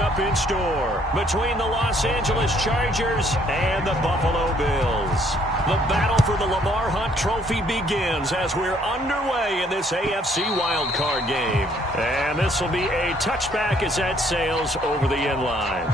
Up in store between the Los Angeles Chargers and the Buffalo Bills. The battle for the Lamar Hunt Trophy begins as we're underway in this AFC wildcard game. And this will be a touchback as that sails over the end line.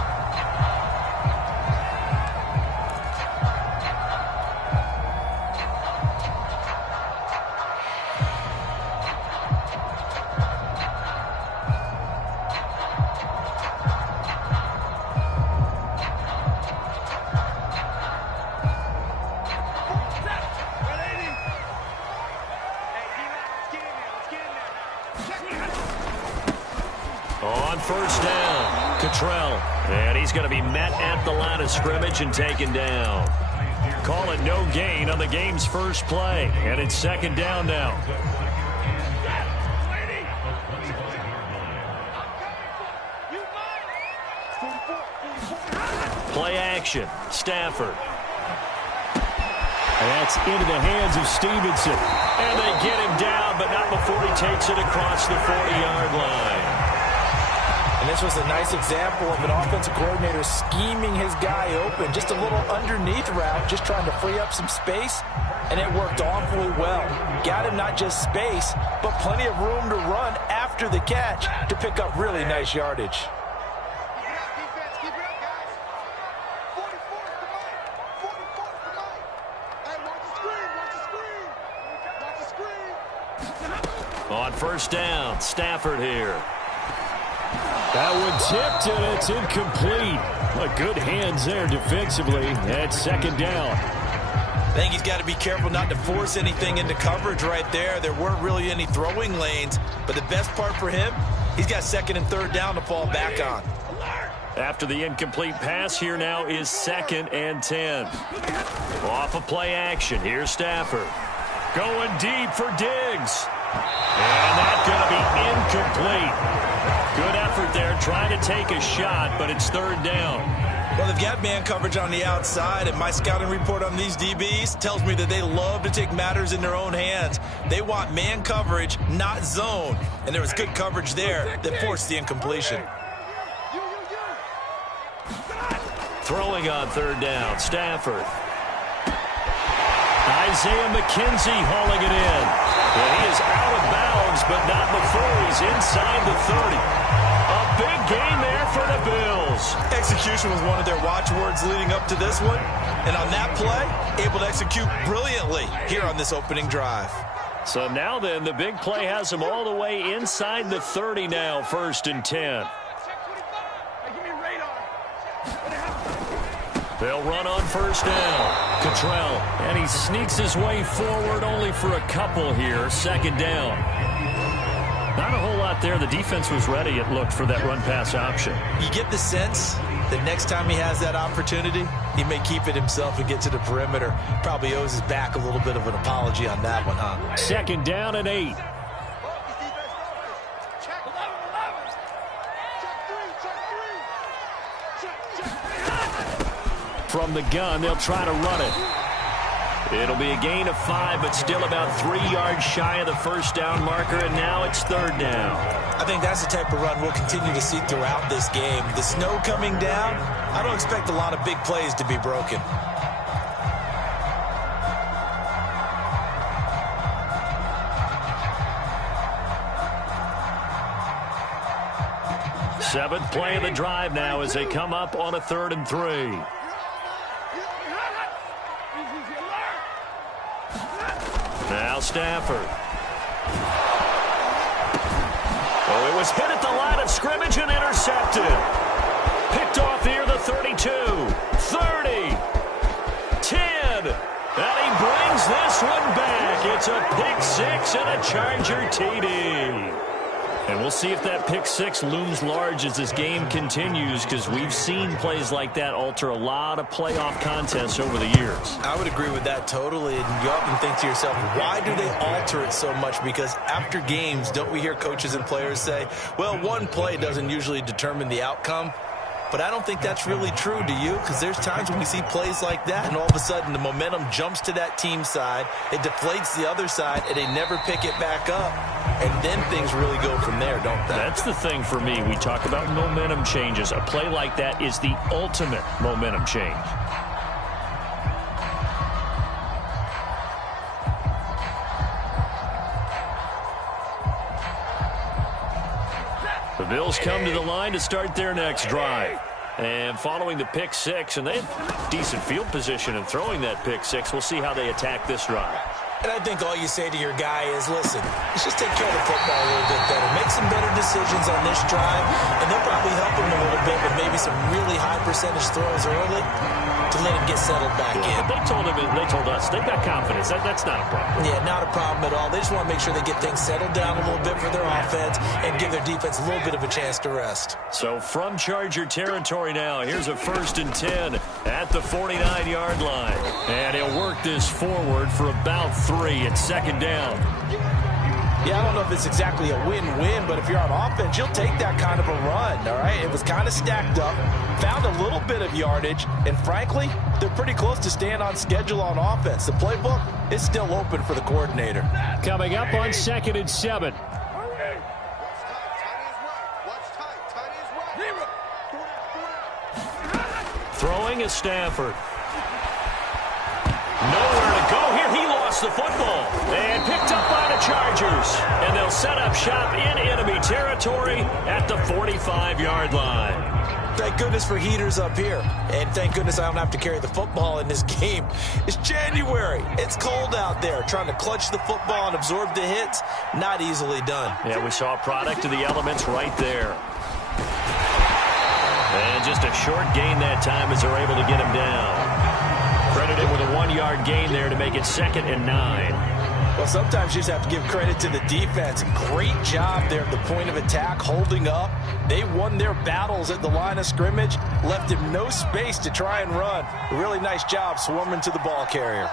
On first down, Cottrell. And he's going to be met at the line of scrimmage and taken down. Call it no gain on the game's first play. And it's second down now. Play action, Stafford. And that's into the hands of Stevenson. And they get him down, but not before he takes it across the 40-yard line. And this was a nice example of an offensive coordinator scheming his guy open. Just a little underneath route, just trying to free up some space, and it worked awfully well. Got him not just space, but plenty of room to run after the catch to pick up really nice yardage. On first down, Stafford here. That one tipped, and it's incomplete. But good hands there defensively at second down. I think he's got to be careful not to force anything into coverage right there. There weren't really any throwing lanes. But the best part for him, he's got second and third down to fall back on. After the incomplete pass, here now is second and 10. Off of play action, here's Stafford. Going deep for Diggs. And that's going to be incomplete. Good effort there, trying to take a shot, but it's third down. Well, they've got man coverage on the outside, and my scouting report on these DBs tells me that they love to take matters in their own hands. They want man coverage, not zone. And there was good coverage there that forced the incompletion. Throwing on third down, Stafford. Isaiah McKenzie hauling it in. Well, he is out of bounds, but not before he's inside the 30. A big game there for the Bills. Execution was one of their watchwords leading up to this one. And on that play, able to execute brilliantly here on this opening drive. So now then, the big play has him all the way inside the 30 now, first and 10. They'll run on first down. Cottrell, and he sneaks his way forward only for a couple here. Second down. Not a whole lot there. The defense was ready, it looked, for that run-pass option. You get the sense that next time he has that opportunity, he may keep it himself and get to the perimeter. Probably owes his back a little bit of an apology on that one, huh? Second down and 8. From the gun, they'll try to run it. It'll be a gain of 5, but still about 3 yards shy of the first down marker, and now it's third down. I think that's the type of run we'll continue to see throughout this game. The snow coming down, I don't expect a lot of big plays to be broken. Seventh play of the drive now as they come up on a 3rd and 3. Now Stafford. Oh, it was hit at the line of scrimmage and intercepted. Picked off here, the 32, 30, 10. And he brings this one back. It's a pick six and a Charger TD. And we'll see if that pick six looms large as this game continues, because we've seen plays like that alter a lot of playoff contests over the years. I would agree with that totally. And you often think to yourself, why do they alter it so much? Because after games, don't we hear coaches and players say, well, one play doesn't usually determine the outcome? but I don't think that's really true, do you? Because there's times when we see plays like that, and all of a sudden the momentum jumps to that team side, it deflates the other side, and they never pick it back up, and then things really go from there, don't they? That's the thing for me. We talk about momentum changes. A play like that is the ultimate momentum change. The Bills come to the line to start their next drive. And following the pick six, and they have decent field position in throwing that pick six. We'll see how they attack this drive. And I think all you say to your guy is, listen, let's just take care of the football a little bit better. Make some better decisions on this drive, and they'll probably help him a little bit with maybe some really high percentage throws early to let him get settled back in. They told us, they've got confidence. That's not a problem. Yeah, not a problem at all. They just want to make sure they get things settled down a little bit for their offense and give their defense a little bit of a chance to rest. So from Charger territory now, here's a 1st and 10 at the 49-yard line. And he'll work this forward for about 3 at 2nd down. Yeah, I don't know if it's exactly a win-win, but if you're on offense, you'll take that kind of a run, all right? It was kind of stacked up, found a little bit of yardage, and frankly, they're pretty close to staying on schedule on offense. The playbook is still open for the coordinator. Coming up on 2nd and 7. Throwing is Stafford. Nowhere to go here. He lost the football and picked up by the Chargers. And they'll set up shop in enemy territory at the 45-yard line. Thank goodness for heaters up here. And thank goodness I don't have to carry the football in this game. It's January. It's cold out there. Trying to clutch the football and absorb the hits, not easily done. Yeah, we saw a product of the elements right there. And just a short gain that time as they're able to get him down. Credited with a 1-yard gain there to make it 2nd and 9. Well, sometimes you just have to give credit to the defense. Great job there at the point of attack, holding up. They won their battles at the line of scrimmage, left him no space to try and run. A really nice job swarming to the ball carrier.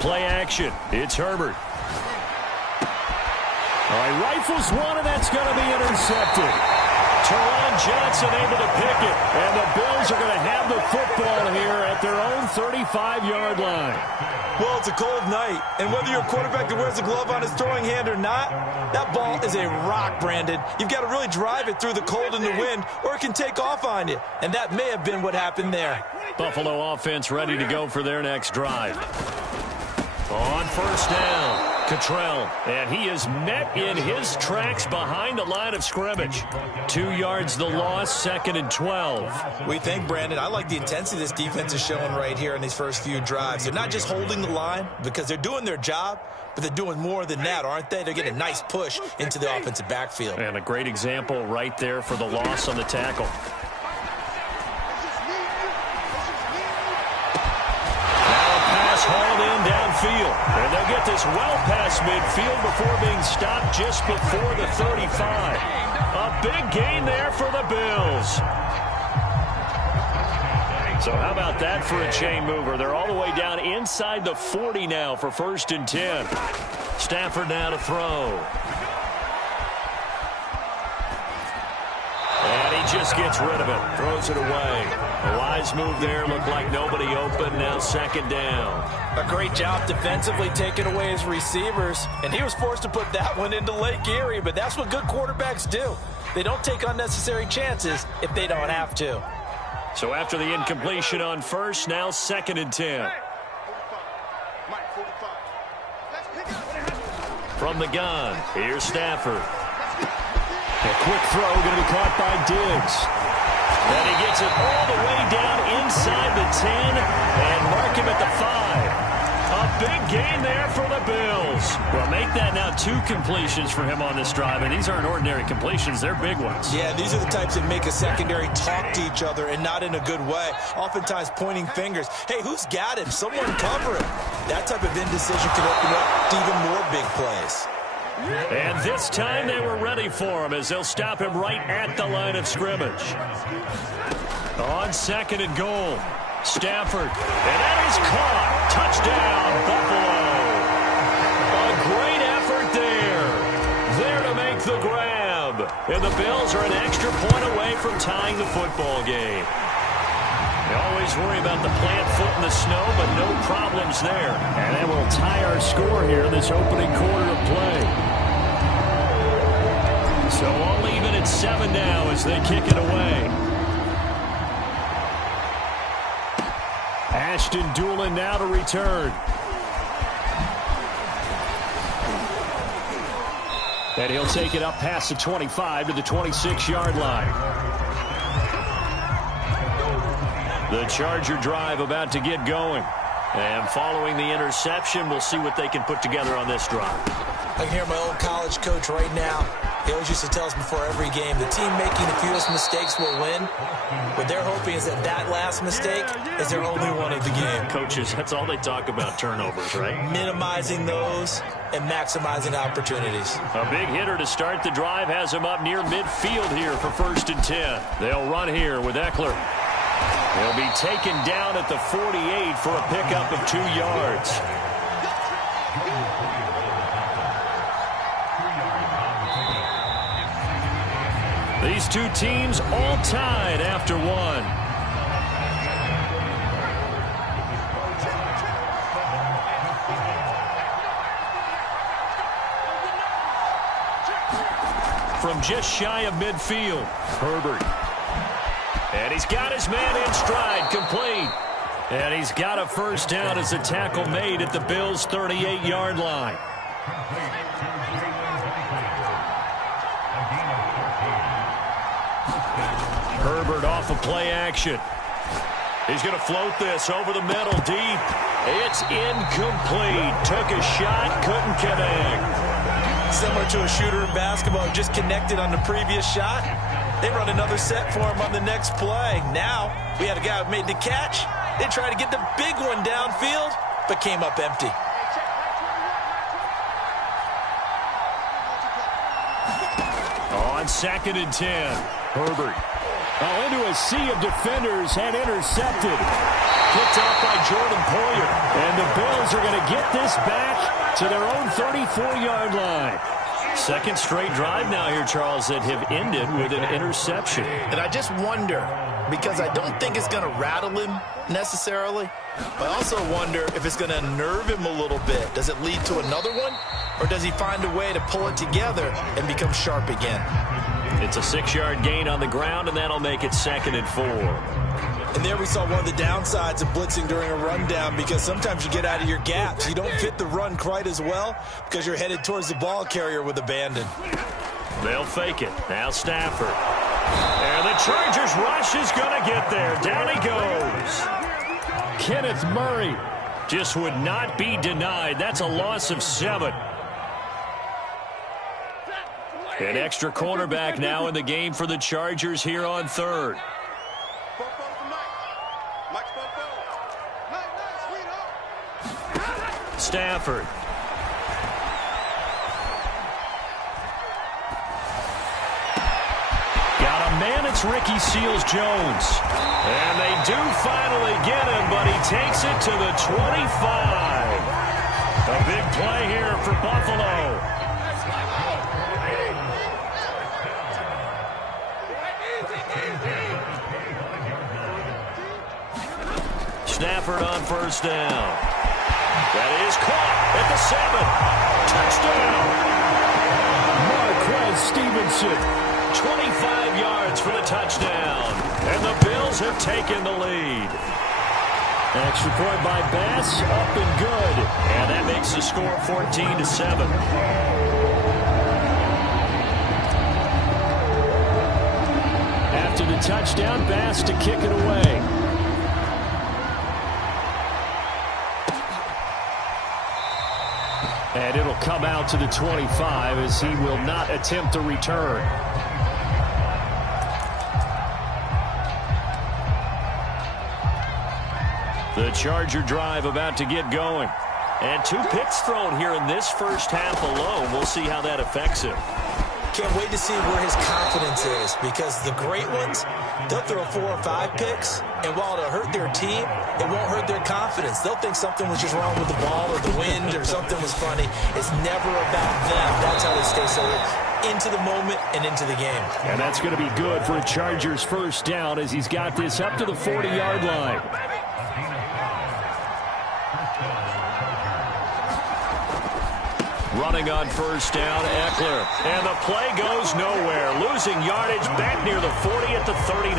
Play action. It's Herbert. All right, rifles one, and that's going to be intercepted. Teron Johnson able to pick it. And the Bills are going to have the football here at their own 35-yard line. Well, it's a cold night, and whether you're a quarterback that wears a glove on his throwing hand or not, that ball is a rock, Brandon. You've got to really drive it through the cold and the wind, or it can take off on you. And that may have been what happened there. Buffalo offense ready to go for their next drive. On 1st down, Cottrell, and he is met in his tracks behind the line of scrimmage. 2 yards the loss, 2nd and 12. We think, Brandon, I like the intensity this defense is showing right here in these first few drives. They're not just holding the line because they're doing their job, but they're doing more than that, aren't they? They're getting a nice push into the offensive backfield. And a great example right there for the loss on the tackle. Hauled in downfield, and they'll get this well past midfield before being stopped just before the 35. A big gain there for the Bills. So how about that for a chain mover? They're all the way down inside the 40 now for 1st and 10. Stafford now to throw. And he just gets rid of it, throws it away. A wise move there, looked like nobody open, now 2nd down. A great job defensively taking away his receivers, and he was forced to put that one into Lake Erie, but that's what good quarterbacks do. They don't take unnecessary chances if they don't have to. So after the incompletion on 1st, now 2nd and 10. From the gun, here's Stafford. A quick throw going to be caught by Diggs. And he gets it all the way down inside the 10 and mark him at the 5. A big gain there for the Bills. Well, make that now 2 completions for him on this drive, and these aren't ordinary completions. They're big ones. Yeah, these are the types that make a secondary talk to each other and not in a good way. Oftentimes pointing fingers. Hey, who's got him? Someone cover him. That type of indecision can open up to even more big plays. And this time they were ready for him as they'll stop him right at the line of scrimmage. On 2nd and goal, Stafford, and that is caught. Touchdown, Buffalo. A great effort there. And the Bills are an extra point away from tying the football game. They always worry about the plant foot in the snow, but no problems there. And that will tie our score here in this opening quarter of play. So all even at 7 now as they kick it away. Ashton Doolin now to return. And he'll take it up past the 25 to the 26-yard line. The Charger drive about to get going. And following the interception, we'll see what they can put together on this drive. I can hear my old college coach right now. He always used to tell us before every game, the team making the fewest mistakes will win. What they're hoping is that that last mistake is their only one of the game. Coaches, that's all they talk about, turnovers, right? Minimizing those and maximizing opportunities. A big hitter to start the drive has him up near midfield here for 1st and 10. They'll run here with Eckler. He'll be taken down at the 48 for a pickup of 2 yards. These two teams all tied after 1. From just shy of midfield, Herbert. And he's got his man in stride, complete. And he's got a 1st down as a tackle made at the Bills' 38-yard line. Herbert off of play action. He's going to float this over the middle, deep. It's incomplete. Took a shot, couldn't connect. Similar to a shooter in basketball, just connected on the previous shot. They run another set for him on the next play. Now, we had a guy who made the catch. They tried to get the big one downfield, but came up empty. On 2nd and 10, Herbert. Into a sea of defenders and intercepted. Picked off by Jordan Poyer. And the Bills are going to get this back to their own 34-yard line. 2nd straight drive now here, Charles, that have ended with an interception. And I just wonder, because I don't think it's going to rattle him necessarily, but I also wonder if it's going to nerve him a little bit. Does it lead to another one? Or does he find a way to pull it together and become sharp again? It's a 6-yard gain on the ground, and that'll make it 2nd and 4. And there we saw one of the downsides of blitzing during a rundown, because sometimes you get out of your gaps. You don't fit the run quite as well because you're headed towards the ball carrier with abandon. They'll fake it. Now Stafford. And the Chargers rush is going to get there. Down he goes. Kenneth Murray just would not be denied. That's a loss of 7. An extra cornerback now in the game for the Chargers here on 3rd. Stafford. Got a man, it's Ricky Seals-Jones. And they do finally get him, but he takes it to the 25. A big play here for Buffalo. Stafford on 1st down. That is caught at the 7. Touchdown. Marquez Stevenson. 25 yards for the touchdown. And the Bills have taken the lead. Extra point by Bass, up and good. And that makes the score 14-7. After the touchdown, Bass to kick it away. And it'll come out to the 25 as he will not attempt a return. The Charger drive about to get going. And 2 picks thrown here in this first half alone. We'll see how that affects him. Can't wait to see where his confidence is, because the great ones, they'll throw 4 or 5 picks, and while it'll hurt their team, it won't hurt their confidence. They'll think something was just wrong with the ball or the wind or something was funny. It's never about them. That's how they stay so into the moment and into the game. And that's going to be good for a Chargers first down as he's got this up to the 40-yard line. Running on first down, Eckler. And the play goes nowhere. Losing yardage back near the 40 at the 39.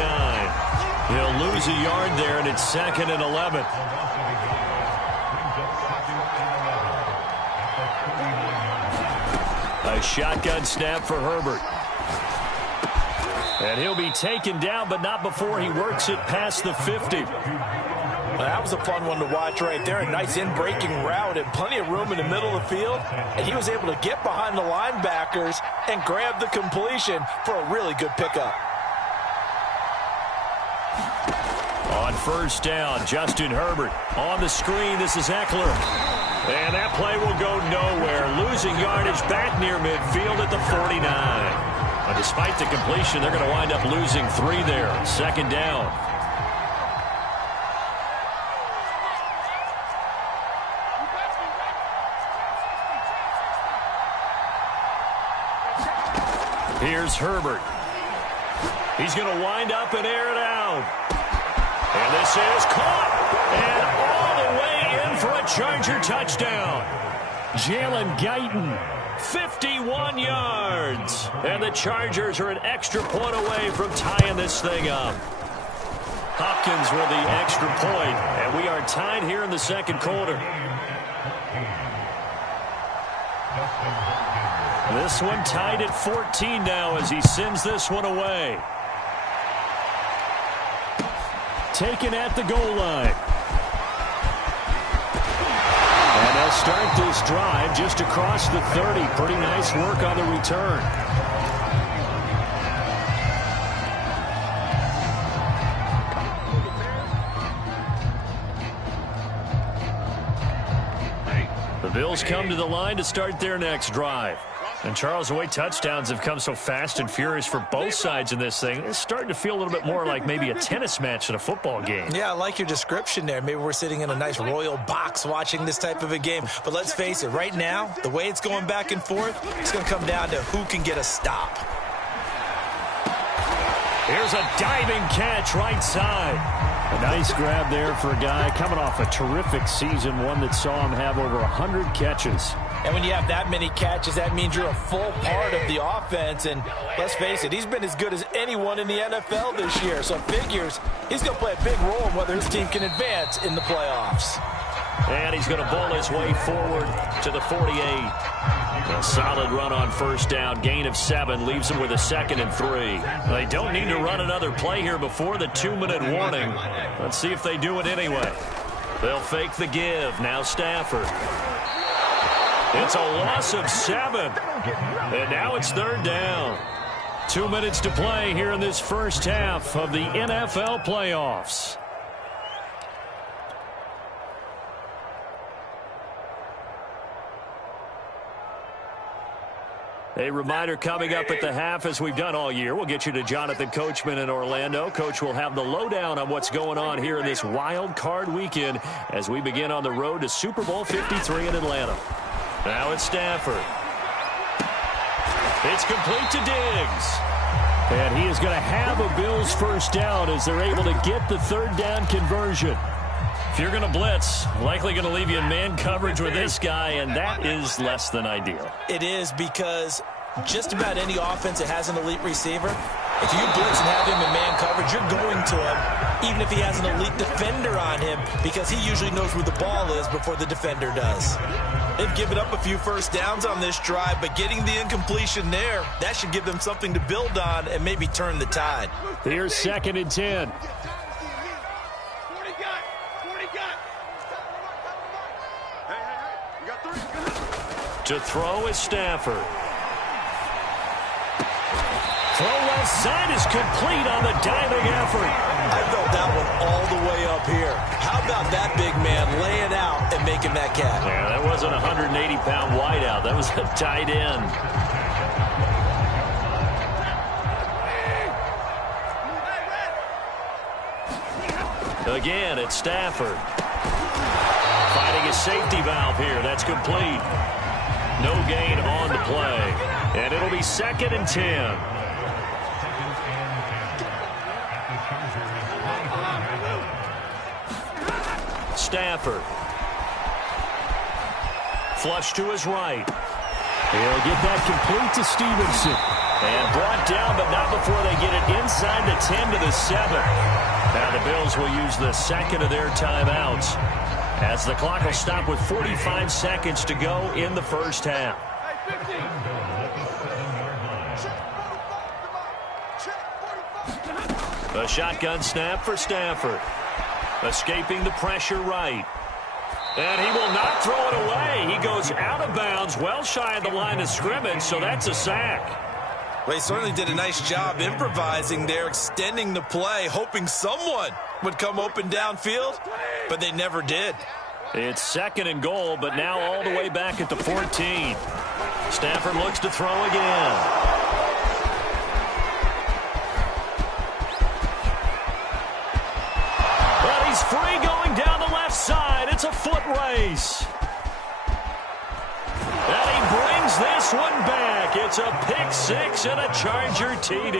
He'll lose a yard there, and it's 2nd and 11. A shotgun snap for Herbert. And he'll be taken down, but not before he works it past the 50. Well, that was a fun one to watch right there. A nice in-breaking route and plenty of room in the middle of the field. And he was able to get behind the linebackers and grab the completion for a really good pickup. On first down, Justin Herbert. On the screen, this is Eckler. And that play will go nowhere. Losing yardage back near midfield at the 49. But despite the completion, they're going to wind up losing 3 there. 2nd down. Here's Herbert. He's going to wind up and air it out. And this is caught. And all the way in for a Charger touchdown. Jalen Guyton. 51 yards. And the Chargers are an extra point away from tying this thing up. Hopkins with the extra point. And we are tied here in the 2nd quarter. This one tied at 14 now as he sends this one away. Taken at the goal line. And they'll start this drive just across the 30. Pretty nice work on the return. The Bills come to the line to start their next drive. And, Charles, the way touchdowns have come so fast and furious for both sides in this thing, it's starting to feel a little bit more like maybe a tennis match in a football game. Yeah, I like your description there. Maybe we're sitting in a nice royal box watching this type of a game. But let's face it, right now, the way it's going back and forth, it's going to come down to who can get a stop. Here's a diving catch right side. A nice grab there for a guy coming off a terrific season, one that saw him have over 100 catches. And when you have that many catches, that means you're a full part of the offense. And let's face it, he's been as good as anyone in the NFL this year. So it figures he's going to play a big role in whether his team can advance in the playoffs. And he's going to bowl his way forward to the 48. A solid run on first down. Gain of 7 leaves him with a 2nd and 3. They don't need to run another play here before the 2-minute warning. Let's see if they do it anyway. They'll fake the give. Now Stafford. It's a loss of 7. And now it's 3rd down. 2 minutes to play here in this first half of the NFL playoffs. A reminder coming up at the half, as we've done all year. We'll get you to Jonathan Coachman in Orlando. Coach will have the lowdown on what's going on here in this wild card weekend as we begin on the road to Super Bowl 53 in Atlanta. Now it's Stafford. It's complete to Diggs. And he is going to have a Bills first down as they're able to get the 3rd down conversion. If you're going to blitz, likely going to leave you in man coverage with this guy, and that is less than ideal. It is, because just about any offense that has an elite receiver, if you blitz and have him in man coverage, you're going to him, even if he has an elite defender on him, because he usually knows where the ball is before the defender does. They've given up a few first downs on this drive, but getting the incompletion there, that should give them something to build on and maybe turn the tide. Here's 2nd and 10. To throw is Stafford. Throw left side is complete on the diving effort. I felt that one all the way up here. How about that big man laying out and making that catch? Yeah, that wasn't a 180-pound wideout. That was a tight end. Again, it's Stafford. Finding a safety valve here. That's complete. No gain on the play. And it'll be 2nd and 10. Stafford. Flush to his right. He'll get that complete to Stevenson. And brought down, but not before they get it inside the 10 to the 7. Now the Bills will use the second of their timeouts as the clock will stop with 45 seconds to go in the first half. A shotgun snap for Stafford. Escaping the pressure right. And he will not throw it away. He goes out of bounds, well shy of the line of scrimmage, so that's a sack. Well, he certainly did a nice job improvising there, extending the play, hoping someone would come open downfield, but they never did. It's 2nd and goal, but now all the way back at the 14. Stafford looks to throw again. He's free going down the left side. It's a foot race. And he brings this one back. It's a pick six and a Charger TD.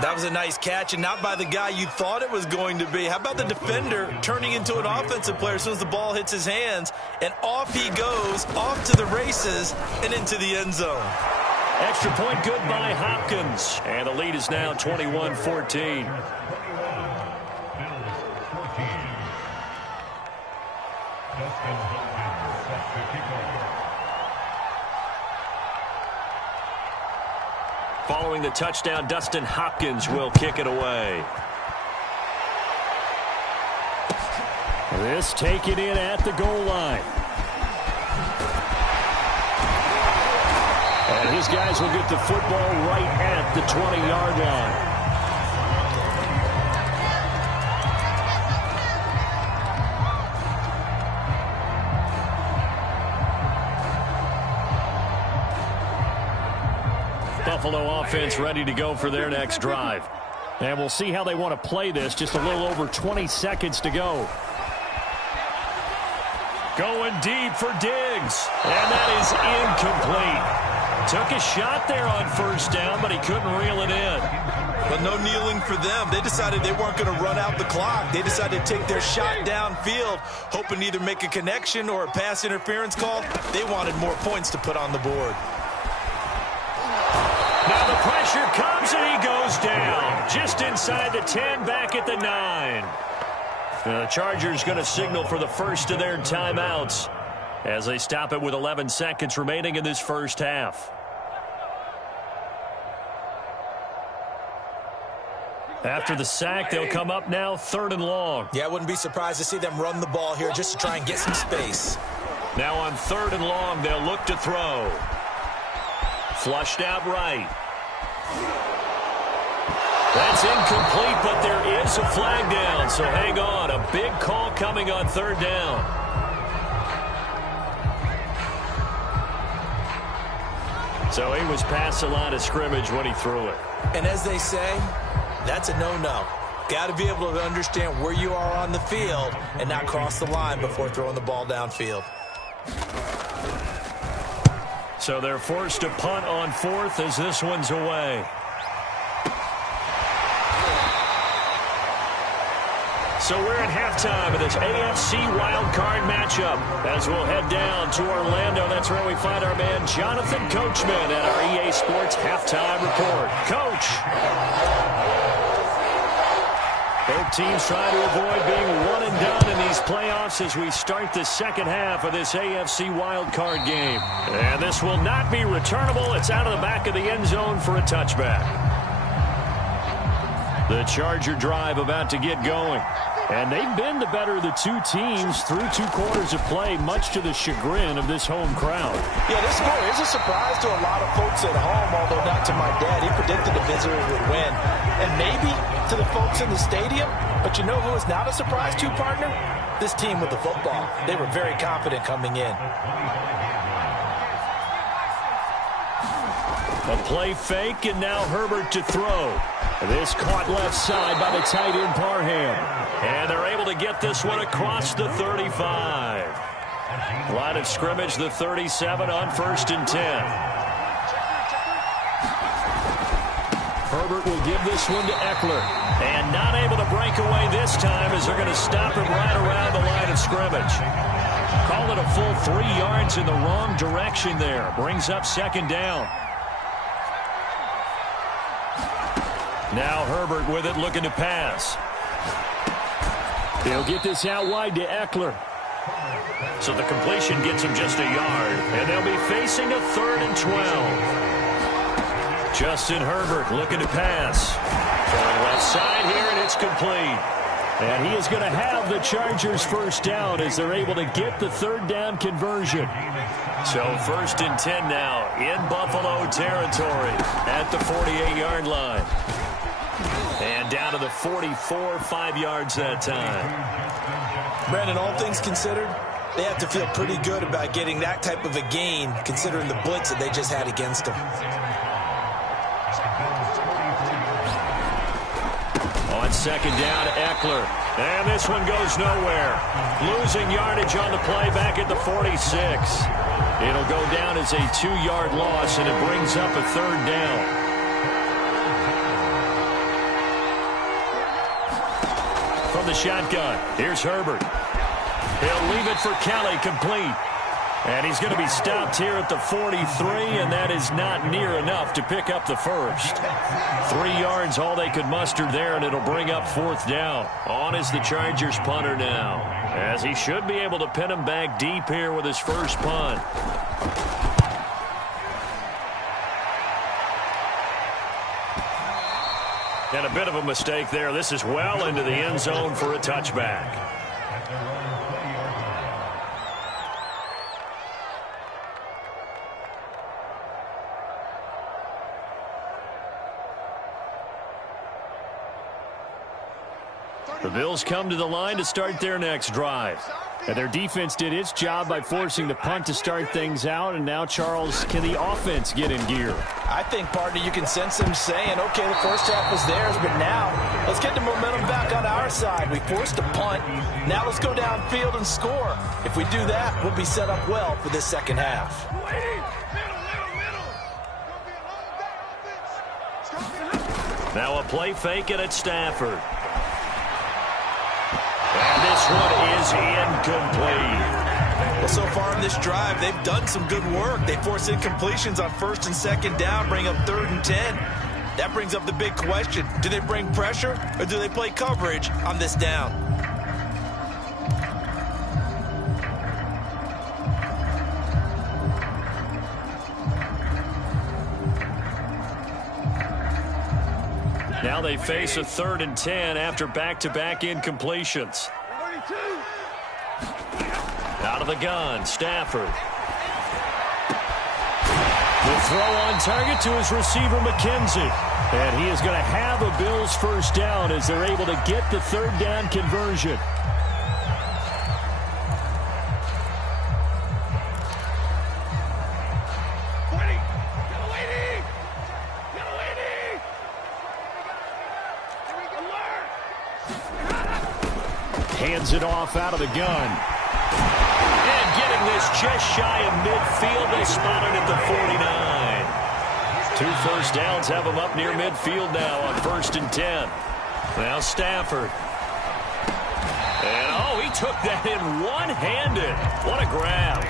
That was a nice catch, and not by the guy you thought it was going to be. How about the defender turning into an offensive player as soon as the ball hits his hands, and off he goes, off to the races, and into the end zone. Extra point good by Hopkins. And the lead is now 21-14. Following the touchdown, Dustin Hopkins will kick it away. This taken in at the goal line. And his guys will get the football right at the 20-yard line. Buffalo offense ready to go for their next drive. And we'll see how they want to play this. Just a little over 20 seconds to go. Going deep for Diggs. And that is incomplete. Took a shot there on first down, but he couldn't reel it in. But no kneeling for them. They decided they weren't going to run out the clock. They decided to take their shot downfield, hoping to either make a connection or a pass interference call. They wanted more points to put on the board. Now the pressure comes and he goes down. Just inside the 10, back at the 9. The Chargers going to signal for the first of their timeouts as they stop it with 11 seconds remaining in this first half. After the sack, they'll come up now 3rd and long. Yeah, I wouldn't be surprised to see them run the ball here just to try and get some space. Now on 3rd and long, they'll look to throw. Flushed out right. That's incomplete, but there is a flag down, so hang on. A big call coming on 3rd down. So he was past the line of scrimmage when he threw it. And as they say, that's a no-no. Got to be able to understand where you are on the field and not cross the line before throwing the ball downfield. So they're forced to punt on 4th as this one's away. So we're at halftime of this AFC wildcard matchup as we'll head down to Orlando. That's where we find our man Jonathan Coachman at our EA Sports Halftime Report. Coach. Both teams try to avoid being one and done in these playoffs as we start the second half of this AFC wildcard game. And this will not be returnable. It's out of the back of the end zone for a touchback. The Charger drive about to get going. And they've been the better of the two teams through 2 quarters of play, much to the chagrin of this home crowd. Yeah, this score is a surprise to a lot of folks at home, although not to my dad. He predicted the visitors would win. And maybe to the folks in the stadium. But you know who is not a surprise to, partner? This team with the football. They were very confident coming in. A play fake, and now Herbert to throw. This caught left side by the tight end Parham. And they're able to get this one across the 35. Line of scrimmage, the 37 on 1st and 10. Herbert will give this one to Eckler. And not able to break away this time as they're going to stop him right around the line of scrimmage. Call it a full 3 yards in the wrong direction there. Brings up 2nd down. Now Herbert with it, looking to pass. They'll get this out wide to Eckler. So the completion gets him just a yard, and they'll be facing a 3rd and 12. Justin Herbert looking to pass. Throwing left side here, and it's complete. And he is going to have the Chargers first down as they're able to get the 3rd down conversion. So 1st and 10 now in Buffalo territory at the 48-yard line. And down to the 44, 5 yards that time. Brandon, all things considered, they have to feel pretty good about getting that type of a gain considering the blitz that they just had against them. On 2nd down, Eckler. And this one goes nowhere. Losing yardage on the play back at the 46. It'll go down as a 2-yard loss, and it brings up a 3rd down. From the shotgun, here's Herbert. He'll leave it for Kelly, complete. And he's going to be stopped here at the 43, and that is not near enough to pick up the first. 3 yards, all they could muster there, and it'll bring up 4th down. On is the Chargers punter now, as he should be able to pin him back deep here with his first punt. And a bit of a mistake there. This is well into the end zone for a touchback. The Bills come to the line to start their next drive. And their defense did its job by forcing the punt to start things out. And now, Charles, can the offense get in gear? I think, partner, you can sense them saying, okay, the first half was theirs, but now let's get the momentum back on our side. We forced a punt. Now let's go downfield and score. If we do that, we'll be set up well for this second half. Now a play fake it at Stafford. And this one is incomplete. Well, so far in this drive, they've done some good work. They force incompletions on 1st and 2nd down, bring up 3rd and 10. That brings up the big question. Do they bring pressure or do they play coverage on this down? Now they face a 3rd and 10 after back-to-back incompletions. Out of the gun, Stafford. The throw on target to his receiver, McKenzie. And he is going to have a Bills first down as they're able to get the 3rd down conversion. Hands it off out of the gun. And getting this just shy of midfield. They spot it at the 49. 2 first downs have them up near midfield now on 1st and 10. Now Stafford. And, oh, he took that in one-handed. What a grab.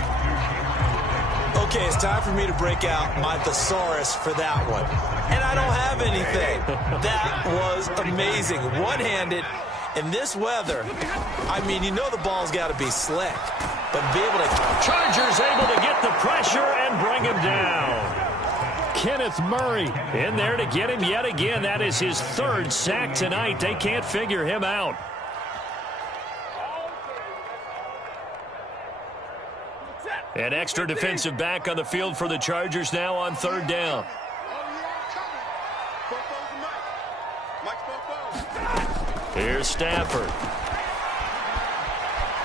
Okay, it's time for me to break out my thesaurus for that one. And I don't have anything. That was amazing. One-handed. In this weather, I mean, you know the ball's got to be slick. But be able to... Chargers able to get the pressure and bring him down. Kenneth Murray in there to get him yet again. That is his 3rd sack tonight. They can't figure him out. An extra defensive back on the field for the Chargers now on 3rd down. Here's Stafford.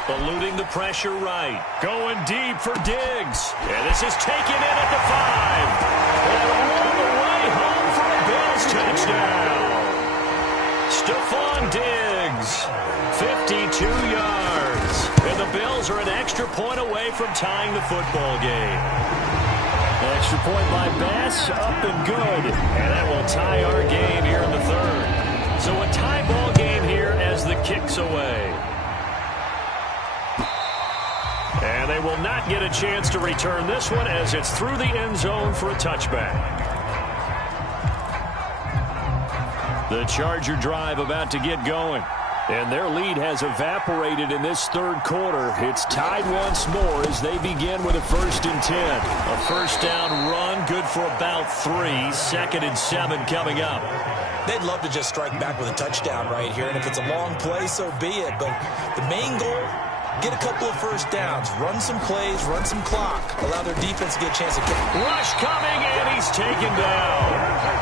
Eluding the pressure right. Going deep for Diggs. And this is taken in at the 5. And all the way home for a Bills touchdown. Stephon Diggs. 52 yards. And the Bills are an extra point away from tying the football game. Extra point by Bass, up and good. And that will tie our game here in the third. So a tie ball game here as the kick's away. And they will not get a chance to return this one as it's through the end zone for a touchback. The Charger drive about to get going. And their lead has evaporated in this third quarter. It's tied once more as they begin with a 1st and 10. A first down run, good for about 3. 2nd and 7 coming up. They'd love to just strike back with a touchdown right here. And if it's a long play, so be it. But the main goal, get a couple of first downs. Run some plays, run some clock. Allow their defense to get a chance to kick. Rush coming, and he's taken down.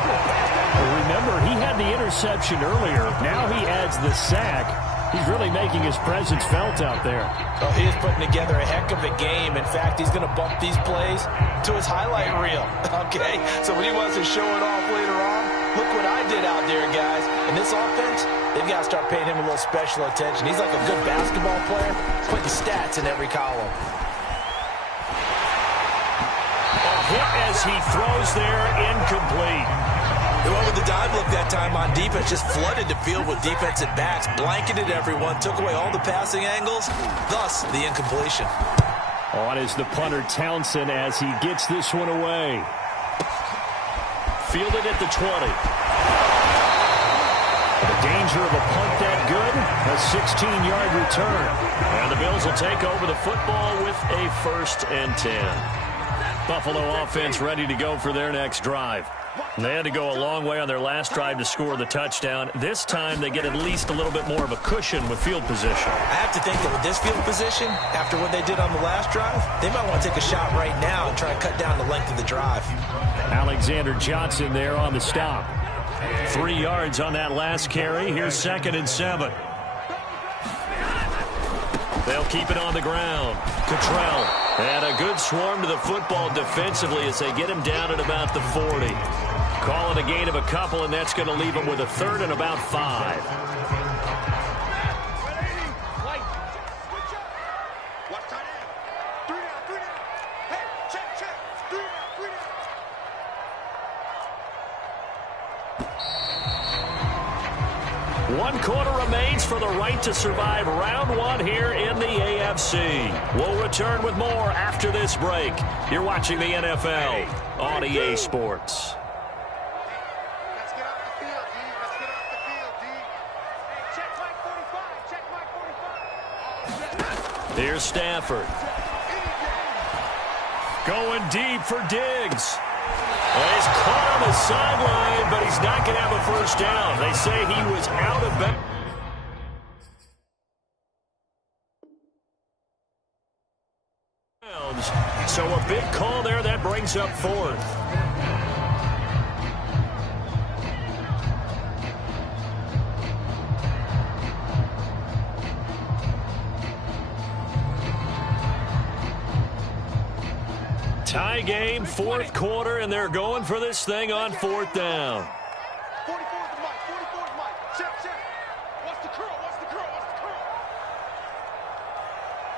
Remember, he had the interception earlier. Now he adds the sack. He's really making his presence felt out there. Oh, he is putting together a heck of a game. In fact, he's going to bump these plays to his highlight reel. Okay, so when he wants to show it off later on, look what I did out there, guys. And this offense, they've got to start paying him a little special attention. He's like a good basketball player, putting stats in every column. A hit as he throws there, incomplete. They went with the dive look that time on defense, just flooded the field with defensive backs, blanketed everyone, took away all the passing angles, thus the incompletion. On is the punter Townsend as he gets this one away. Fielded at the 20. The danger of a punt that good, a 16-yard return. And the Bills will take over the football with a 1st and 10. Buffalo offense ready to go for their next drive. They had to go a long way on their last drive to score the touchdown. This time they get at least a little bit more of a cushion with field position. I have to think that with this field position, after what they did on the last drive, they might want to take a shot right now and try and cut down the length of the drive. Alexander Johnson there on the stop. 3 yards on that last carry. Here's 2nd and 7. They'll keep it on the ground. Cottrell. And a good swarm to the football defensively as they get him down at about the 40. Call it a gain of a couple, and that's going to leave him with a 3rd and about 5. One quarter remains for the right to survive round 1 here in the AFC. We'll return with more after this break. You're watching the NFL on EA Sports. Let's get off the field, D. Let's get off the field, D. Hey, check Mike 45. Check Mike 45. Here's Stafford. Going deep for Diggs. Well, he's caught on the sideline, but he's not going to have a first down. They say he was out of bounds. So a big call there. That brings up 4th. Tie game, 4th quarter, and they're going for this thing on 4th down. 44's Mike. 44's Mike. Check. What's the curl? What's the curl?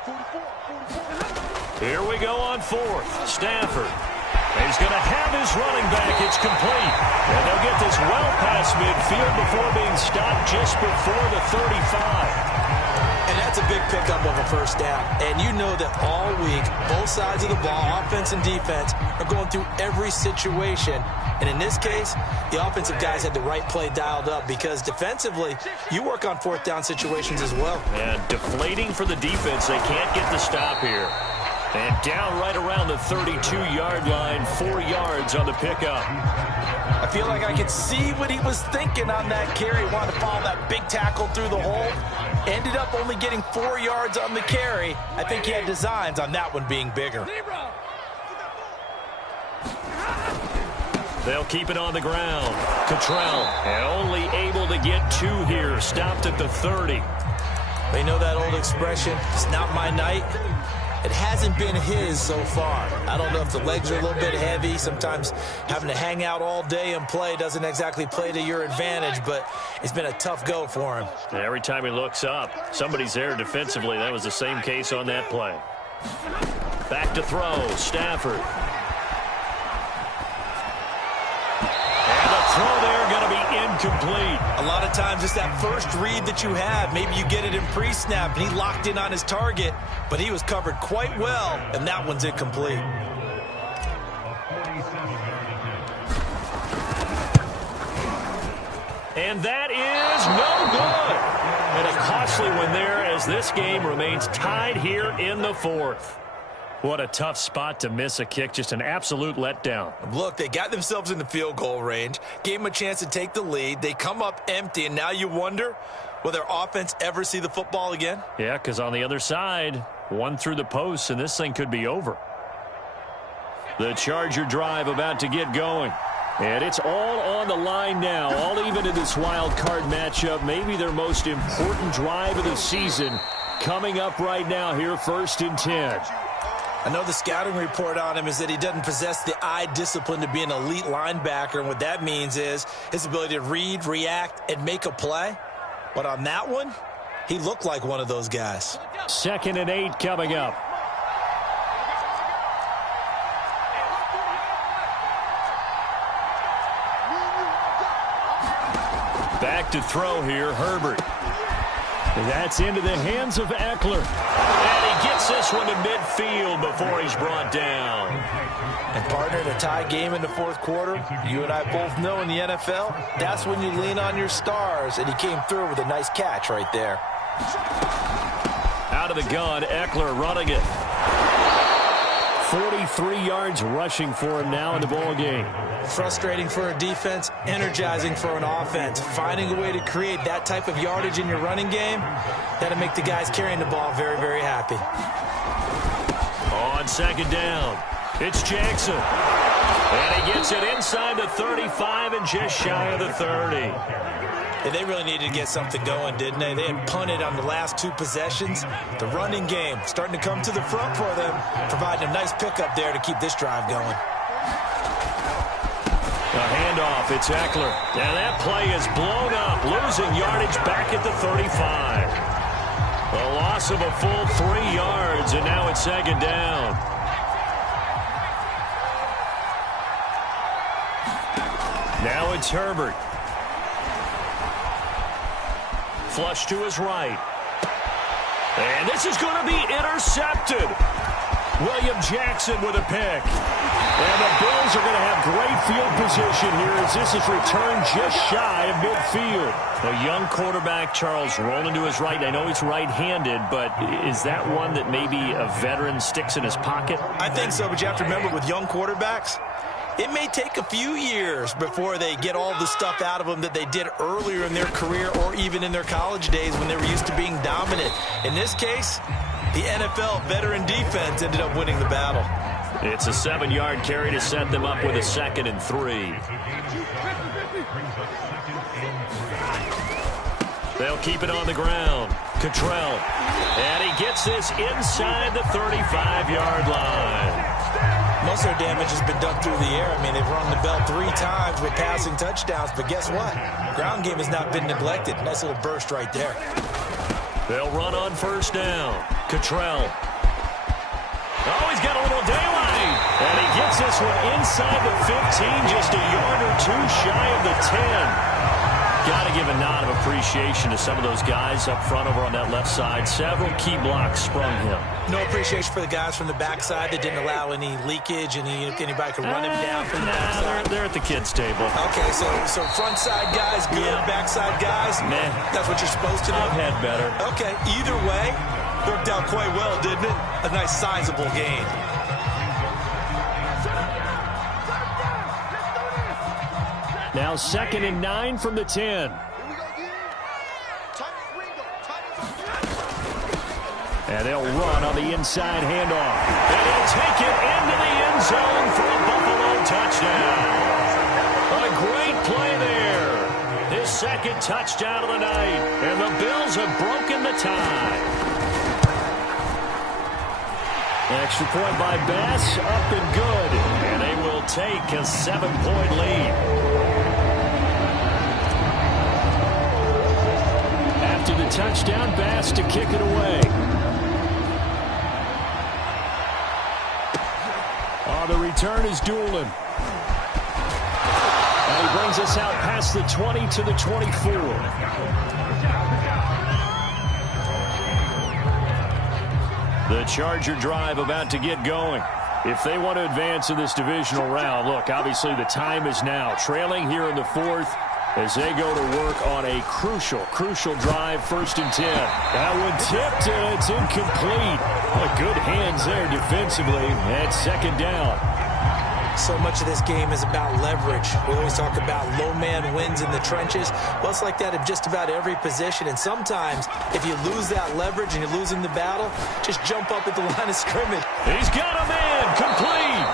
44. Here we go on 4th. Stafford. He's going to have his running back. It's complete. And they'll get this well past midfield before being stopped just before the 35. And that's a big pickup of a first down. And you know that all week, both sides of the ball, offense and defense, are going through every situation. And in this case, the offensive guys had the right play dialed up because defensively, you work on 4th down situations as well. And deflating for the defense. They can't get the stop here. And down right around the 32-yard line, 4 yards on the pickup. I feel like I could see what he was thinking on that carry. Wanted to follow that big tackle through the hole. Ended up only getting 4 yards on the carry. I think he had designs on that one being bigger. They'll keep it on the ground. Cottrell, and only able to get 2 here. Stopped at the 30. They know that old expression, it's not my night. It hasn't been his so far. I don't know if the legs are a little bit heavy. Sometimes having to hang out all day and play doesn't exactly play to your advantage, but it's been a tough go for him. And every time he looks up, somebody's there defensively. That was the same case on that play. Back to throw, Stafford. And the throw there going to be incomplete. A lot of times it's that first read that you have. Maybe you get it in pre-snap, and he locked in on his target, but he was covered quite well, and that one's incomplete. And that is no good. And a costly one there as this game remains tied here in the fourth. What a tough spot to miss a kick. Just an absolute letdown. Look, they got themselves in the field goal range, gave them a chance to take the lead. They come up empty, and now you wonder, will their offense ever see the football again? Yeah, because on the other side, one through the post, and this thing could be over. The Charger drive about to get going. And it's all on the line now, all even in this wild card matchup. Maybe their most important drive of the season coming up right now here, 1st and 10. I know the scouting report on him is that he doesn't possess the eye discipline to be an elite linebacker, and what that means is his ability to read, react, and make a play. But on that one, he looked like one of those guys. 2nd and 8 coming up. Back to throw here, Herbert. That's into the hands of Eckler. And he gets this one to midfield before he's brought down. And partner, in a tie game in the fourth quarter, you and I both know in the NFL, that's when you lean on your stars, and he came through with a nice catch right there. Out of the gun, Eckler running it. 43 yards rushing for him now in the ball game. Frustrating for a defense, energizing for an offense. Finding a way to create that type of yardage in your running game, that'll make the guys carrying the ball very, very happy. On 2nd down, it's Jackson. And he gets it inside the 35 and just shy of the 30. And they really needed to get something going, didn't they? They had punted on the last 2 possessions. The running game starting to come to the front for them, providing a nice pickup there to keep this drive going. A handoff, it's Eckler. And that play is blown up, losing yardage back at the 35. A loss of a full 3 yards, and now it's 2nd down. Now it's Herbert. Flush to his right. And this is going to be intercepted. William Jackson with a pick. And the Bills are going to have great field position here as this is returned just shy of midfield. A young quarterback, Charles, rolling to his right. I know he's right-handed, but is that one that maybe a veteran sticks in his pocket? I think so, but you have to remember with young quarterbacks, it may take a few years before they get all the stuff out of them that they did earlier in their career or even in their college days when they were used to being dominant. In this case, the NFL veteran defense ended up winning the battle. It's a 7-yard carry to set them up with a 2nd and 3. They'll keep it on the ground. Cottrell. And he gets this inside the 35-yard line. Most of their damage has been done through the air. I mean, they've rung the bell 3 times with passing touchdowns, but guess what? Ground game has not been neglected. Nice little burst right there. They'll run on 1st down. Cottrell. Oh, he's got a little daylight. And he gets this one inside the 15, just a yard or 2 shy of the 10. Got to give a nod of appreciation to some of those guys up front over on that left side. Several key blocks sprung him. No appreciation for the guys from the backside that didn't allow any leakage and anybody could run him down from the backside. They're at the kids' table. Okay, so front side guys good, backside guys, man, that's what you're supposed to do. I've had better. Okay, either way, worked out quite well, didn't it? A nice sizable gain. Now 2nd and 9 from the 10. And they'll run on the inside handoff. And he'll take it into the end zone for a Buffalo touchdown. A great play there. His 2nd touchdown of the night. And the Bills have broken the tie. Extra point by Bass, up and good. And they will take a 7-point lead. After the touchdown, Bass to kick it away. On the return is Doolin. And he brings us out past the 20 to the 24. The Charger drive about to get going. If they want to advance in this divisional round, look, obviously the time is now. Trailing here in the fourth as they go to work on a crucial drive, 1st and 10. That one tipped, and it's incomplete. Good hands there defensively at 2nd down. So much of this game is about leverage. We always talk about low man wins in the trenches. Well, it's like that in just about every position. And sometimes, if you lose that leverage and you're losing the battle, just jump up at the line of scrimmage. He's got a man, complete.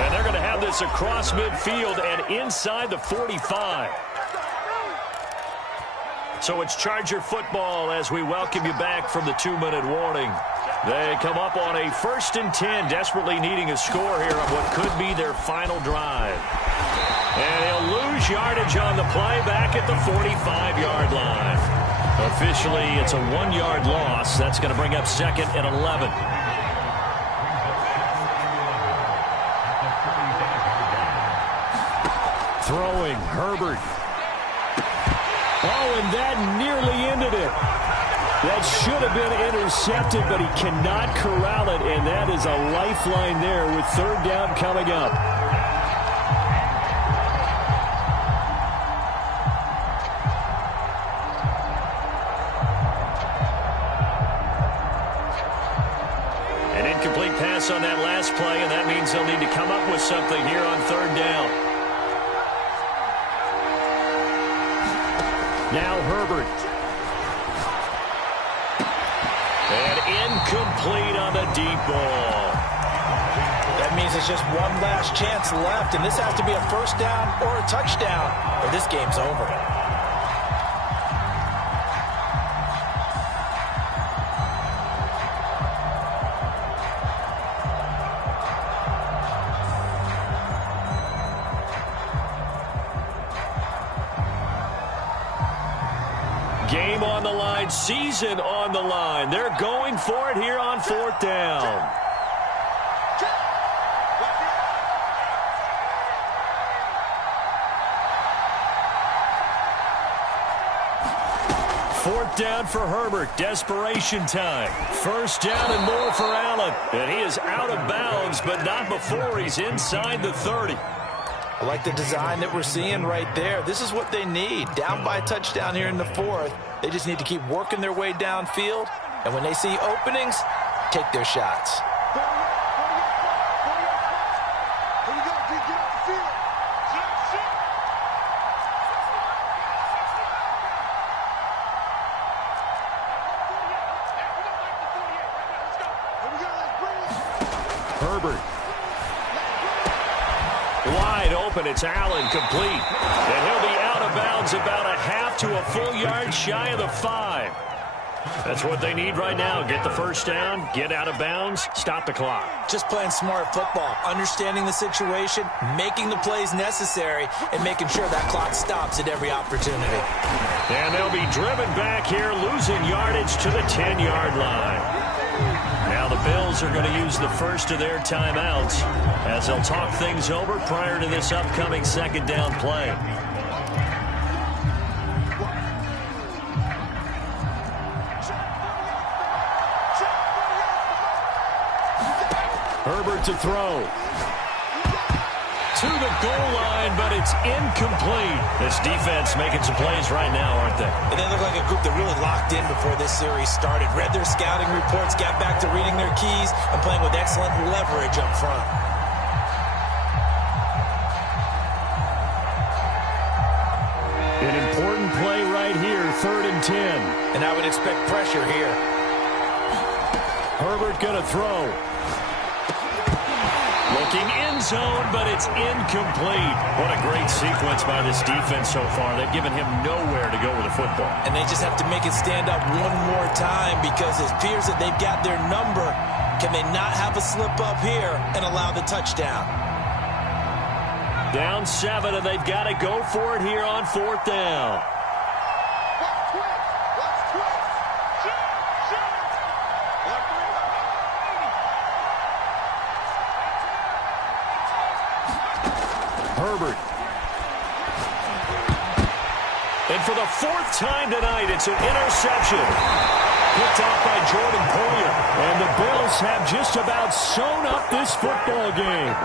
And they're going to have this across midfield and inside the 45. So it's Charger football as we welcome you back from the 2-minute warning. They come up on a 1st and 10, desperately needing a score here on what could be their final drive. And he'll lose yardage on the play back at the 45-yard line. Officially, it's a 1-yard loss. That's going to bring up 2nd and 11. Throwing, Herbert. Oh, and that nearly ended it. That should have been intercepted, but he cannot corral it, and that is a lifeline there with 3rd down coming up. An incomplete pass on that last play, and that means they'll need to come up with something here on 3rd down. Now Herbert. And incomplete on the deep ball. That means it's just one last chance left, and this has to be a 1st down or a touchdown, or this game's over. Game on the line, season on the line. They're going for it here on 4th down. Fourth down for Herbert. Desperation time. 1st down and more for Allen. And he is out of bounds, but not before he's inside the 30. I like the design that we're seeing right there. This is what they need. Down by a touchdown here in the 4th. They just need to keep working their way downfield. And when they see openings, take their shots. Herbert. Wide open, it's Allen, complete. And he'll be out of bounds about a half to a full yard shy of the 5. That's what they need right now. Get the 1st down, get out of bounds, stop the clock. Just playing smart football, understanding the situation, making the plays necessary, and making sure that clock stops at every opportunity. And they'll be driven back here, losing yardage to the 10-yard line. Now the Bills are going to use the first of their timeouts as they'll talk things over prior to this upcoming 2nd down play. Herbert to throw. To the goal line, but it's incomplete. This defense making some plays right now, aren't they? And they look like a group that really locked in before this series started. Read their scouting reports, got back to reading their keys, and playing with excellent leverage up front. An important play right here, 3rd and 10. And I would expect pressure here. Herbert going to throw. Looking in zone, but it's incomplete. What a great sequence by this defense so far. They've given him nowhere to go with the football. And they just have to make it stand up one more time because it appears that they've got their number. Can they not have a slip up here and allow the touchdown? Down 7, and they've got to go for it here on 4th down. Herbert. And for the 4th time tonight, it's an interception. Picked off by Jordan Poyer. And the Bills have just about sewn up this football game.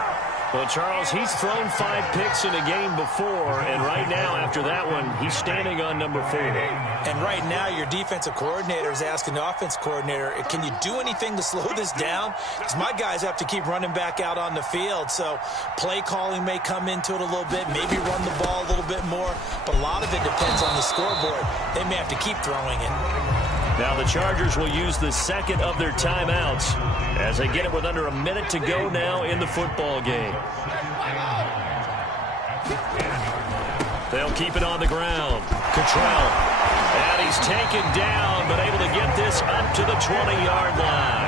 Well, Charles, he's thrown 5 picks in a game before, and right now, after that one, he's standing on number 4. And right now, your defensive coordinator is asking the offense coordinator, can you do anything to slow this down? Because my guys have to keep running back out on the field, so play calling may come into it a little bit, maybe run the ball a little bit more, but a lot of it depends on the scoreboard. They may have to keep throwing it. Now the Chargers will use the second of their timeouts as they get it with under a minute to go now in the football game. They'll keep it on the ground. Cottrell. And he's taken down, but able to get this up to the 20-yard line.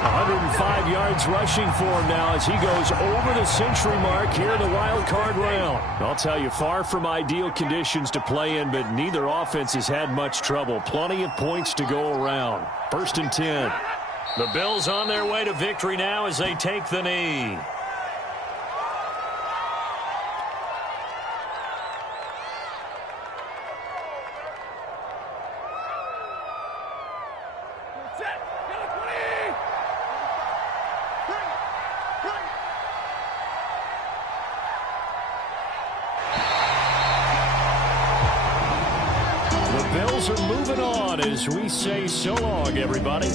105 yards rushing for him now as he goes over the century mark here in the wild card round. I'll tell you, far from ideal conditions to play in, but neither offense has had much trouble. Plenty of points to go around. 1st and 10. The Bills on their way to victory now as they take the knee. Are moving on as we say so long, everybody.